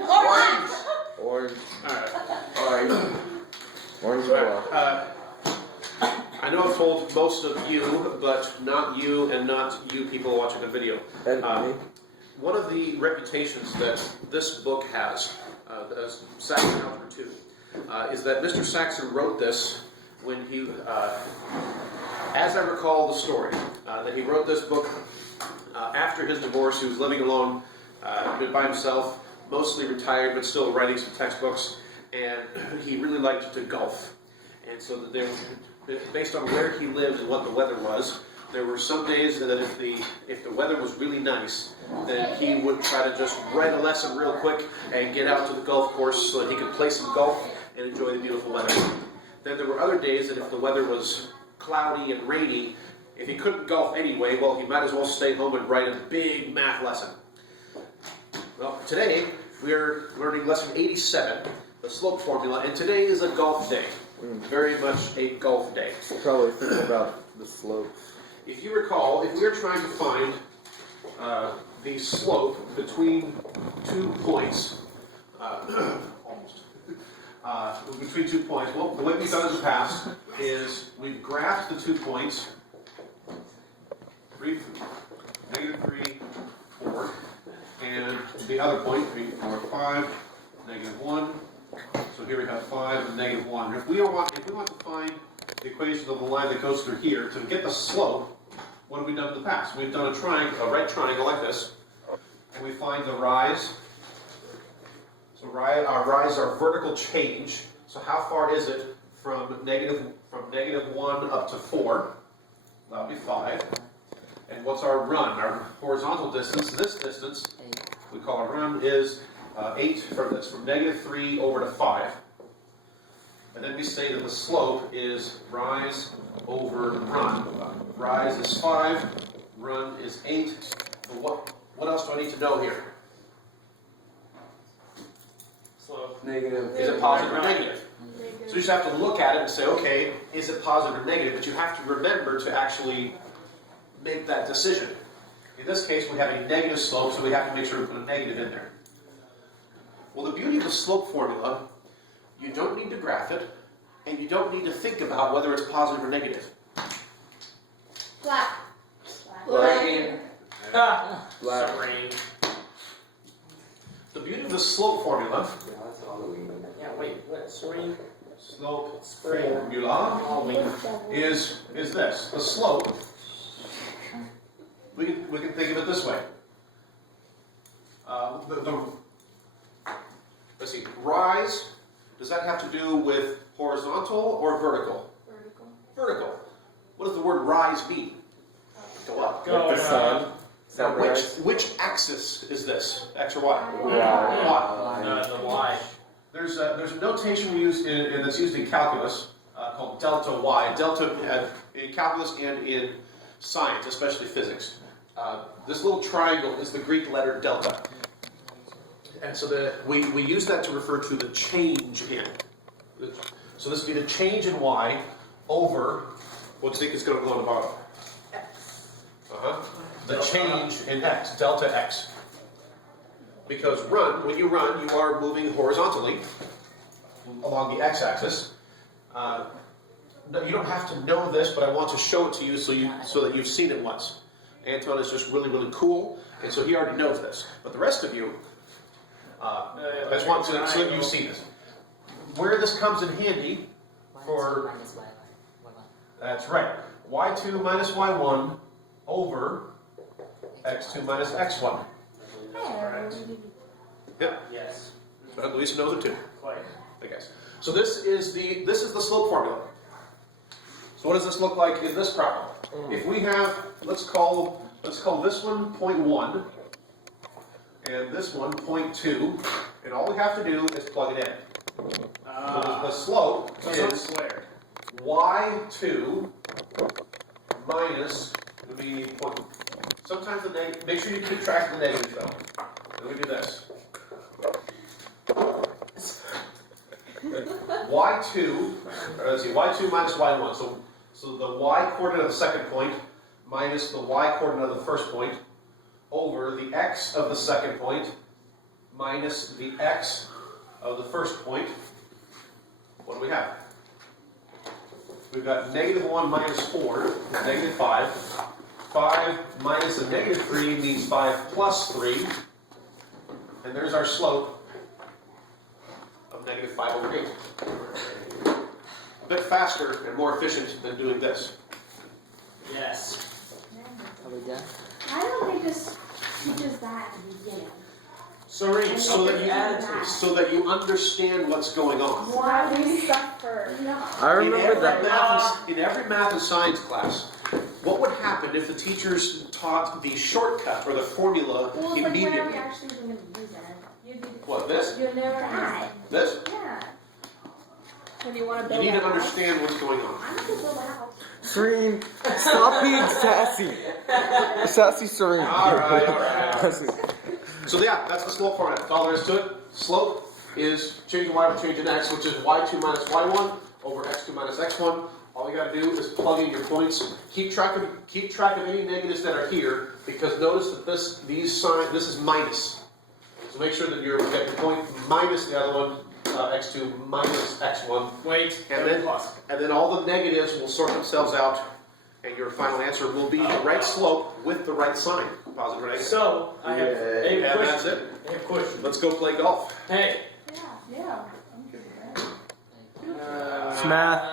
Orange. Orange. Alright. Orange. I know I've told most of you, but not you and not you people watching the video. One of the reputations that this book has, Saxon Algebra 2, is that Mr. Saxon wrote this when he, as I recall the story, that he wrote this book after his divorce. He was living alone, by himself, mostly retired, but still writing some textbooks, and he really liked to golf. And so that based on where he lived and what the weather was, there were some days that if the weather was really nice, then he would try to just write a lesson real quick and get out to the golf course so that he could play some golf and enjoy the beautiful weather. Then there were other days that if the weather was cloudy and rainy, if he couldn't golf anyway, well, he might as well stay home and write a big math lesson. Well, today we're learning lesson 87, the slope formula, and today is a golf day. Very much a golf day. Probably thinking about the slope. If you recall, if we were trying to find the slope between 2 points, between 2 points, well, the way we've done in the past is we've graphed the 2 points, -3, 4, and the other point, 3, 4, 5, -1. So here we have 5 and -1. If we want to find the equation of the line that goes through here, to get the slope, what have we done in the past? We've done a right triangle like this, and we find the rise. So our rise, our vertical change. So how far is it from -1 up to 4? That would be 5. And what's our run? Our horizontal distance, this distance, we call our run, is 8 from -3 over to 5. And then we say that the slope is rise over run. Rise is 5, run is 8. But what else do I need to know here? Slope. Negative. Is it positive or negative? So you just have to look at it and say, okay, is it positive or negative? But you have to remember to actually make that decision. In this case, we have a negative slope, so we have to make sure we put a negative in there. Well, the beauty of the slope formula, you don't need to graph it, and you don't need to think about whether it's positive or negative. Black. Black. Black. The beauty of the slope formula, Yeah, wait, what? Serene? slope formula, is this. The slope, we can think of it this way. Let's see, rise, does that have to do with horizontal or vertical? Vertical. Vertical. What does the word rise mean? Go up. Go With the sun. Now, Sunrise. which axis is this? X or Y? Y. The Y. There's a notation we use that's used in calculus called delta Y. Delta in calculus and in science, especially physics. This little triangle is the Greek letter delta. And so we use that to refer to the change in. So this would be the change in Y over, what do you think is going to go on the bottom? The change in X, delta X. Because when you run, you are moving horizontally along the x-axis. You don't have to know this, but I want to show it to you so that you've seen it once. Anton is just really, really cool, and so he already knows this. But the rest of you, I just want to so that you've seen this. Where this comes in handy for... That's right. y2 minus y1 over x2 minus x1. Yep. Yes. So Luisa knows it too. Quite. I guess. So this is the slope formula. So what does this look like in this problem? If we have, let's call this one 0.1 and this one 0.2, and all we have to do is plug it in. So the slope is squared. y2 minus, let me point. Sometimes make sure you keep track of the negatives though. Let me do this. y2, let's see, y2 minus y1. So the y coordinate of the second point minus the y coordinate of the first point over the x of the second point minus the x of the first point, what do we have? We've got -1 minus 4 is -5. 5 minus a -3 means 5 plus 3. And there's our slope of -5/8. A bit faster and more efficient than doing this. Yes. Are we done? I don't think this teaches that at the beginning. Serene. So that you understand what's going on. Why we suffer? No. I remember that. In every math and science class, what would happen if the teachers taught the shortcut or the formula Well, it's like when are we immediately? actually going to use it? What, this? You never had. This? Yeah. When you want to You build need a to house. understand what's going on. I'm going to build a house. Serene, stop being sassy. Sassy Serene. Alright. So yeah, that's the slope formula. That's all there is to it. Slope is changing y over changing x, which is y2 minus y1 over x2 minus x1. All you got to do is plug in your points. Keep track of any negatives that are here, because notice that this is minus. So make sure that you get your point minus the other one, x2 minus x1, Wait. and then all the negatives will sort themselves out, and your final answer will be the right slope with the right sign, positive or negative. So, I have a And that's question. it. I have a question. Let's go play golf. Hey. Yeah. It's math.